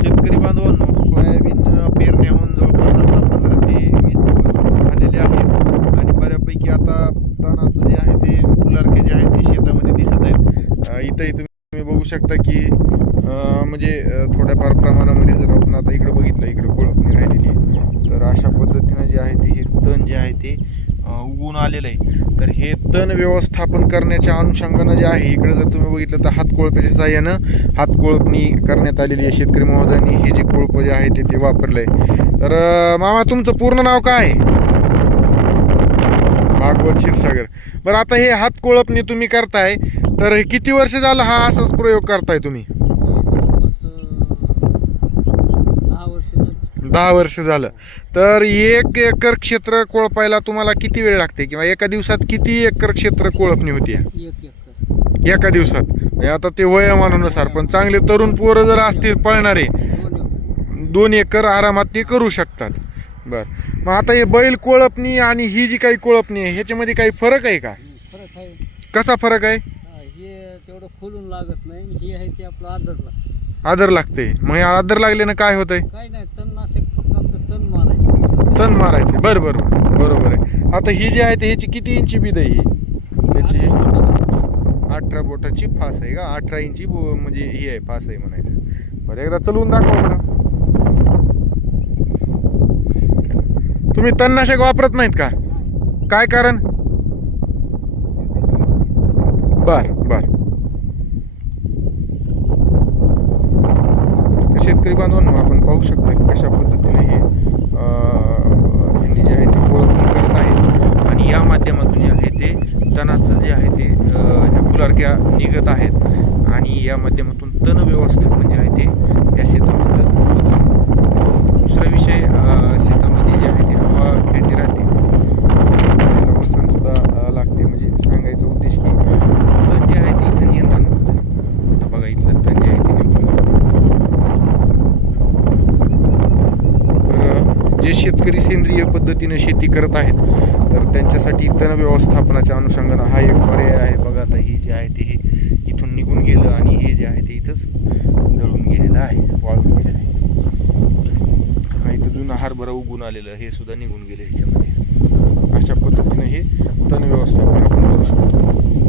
शेतकरी बांधवांनो सोयाबीन पेरण्याहून पेरण्या होऊन जवळपास आता पंधरा ते वीस दिवस झालेले आहेत. आणि बऱ्यापैकी आता तणाचं जे आहे ते फुलारके जे आहेत ते शेतामध्ये दिसत आहेत. इथंही तुम्ही बघू शकता की म्हणजे थोड्याफार प्रमाणामध्ये जर आपण आता इकडं बघितलं इकडं कोळपणी राहिलेली. तर अशा पद्धतीनं जे आहे ते हे तण जे आहे ते उगवून आलेलं आहे. तर हे तण व्यवस्थापन करण्याच्या अनुषंगानं जे आहे इकडे जर तुम्ही बघितलं तर हातकोळप्याच्या साह्यानं हातकोळपणी करण्यात आलेली आहे शेतकरी महोदयांनी. हे जे कोळपं जे आहे ते ते वापरलंय. तर मामा तुमचं पूर्ण नाव काय? आहे? भागवत क्षीरसागर. बरं आता हे हात कोळपणी तुम्ही करताय तर हे किती वर्ष झालं हा असाच प्रयोग करताय तुम्ही दहा वर्ष झाली. दहा वर्ष झालं. तर एक एकर क्षेत्र कोळपायला तुम्हाला किती वेळ लागते? किंवा एका दिवसात किती एकर क्षेत्र कोळपणी होती? एक दिवसात. म्हणजे आता ते वयोमानानुसार पण चांगले तरुण पोरं जर असतील पळणारे दोन एकर. आरामात ते करू शकतात. बर. मग आता हे बैल कोळपणी आणि ही जी काही कोळपणी आहे ह्याच्यामध्ये काही फरक आहे का? फरक आहे. कसा फरक आहे? हा, तेवढं खोलून लागत नाही. आणि हे आहे ते आपलं आदरला. आदर लागते. मग हे आदर लागल्यानं काय होतंय? काय नाही तणनाशक फक्त आपलं तण मारायचं दुसरं तण मारायचे. बरं बरं बरं. बरोबर आहे. आता ही जी आहे ते ह्याची किती इंची बीद आहे ही? याची. अठरा बोटाची फास आहे का? अठरा इंची म्हणजे ही आहे फास आहे म्हणायचं. बरं एकदा चलवून दाखवा बरं. तुम्ही तणनाशक वापरत नाहीत का? काय कारण? बर बर. शेतकरी बांधवांनो आपण पाहू शकता कशा पद्धतीने हे यांनी जे आहे ते ओळख करत आहेत आणि या माध्यमातून जे आहे ते तणाचं जे आहे ते ह्या फुलारक्या निघत आहेत. आणि या माध्यमातून तण व्यवस्थापन जे आहे ते या शेतामधलं होत आहे. दुसरा विषय अं, शेतामध्ये जे आहे ते हवा खेळती राहते त्याला वसन सुद्धा अं, लागते म्हणजे सांगायचा उद्देश की तण जे आहे ते इथं नियंत्रण होतं आता बघा इथलं तण जे आहे ते निघून गेलं. तर अ, जे शेतकरी सेंद्रिय पद्धतीने शेती करत आहेत तर त्यांच्यासाठी तण व्यवस्थापनाच्या अनुषंगानं हा एक पर्याय आहे. बघा आता हे जे आहे ते हे इथून निघून गेलं आणि हे जे आहे ते इथंच जळून गेलेलं आहे. वाळून गेलेलं आहे. हा इथं जुना हरभरा उगून आलेलं हे सुद्धा निघून गेलं ह्याच्यामध्ये अशा पद्धतीने हे तण व्यवस्थापन आपण करू शकतो.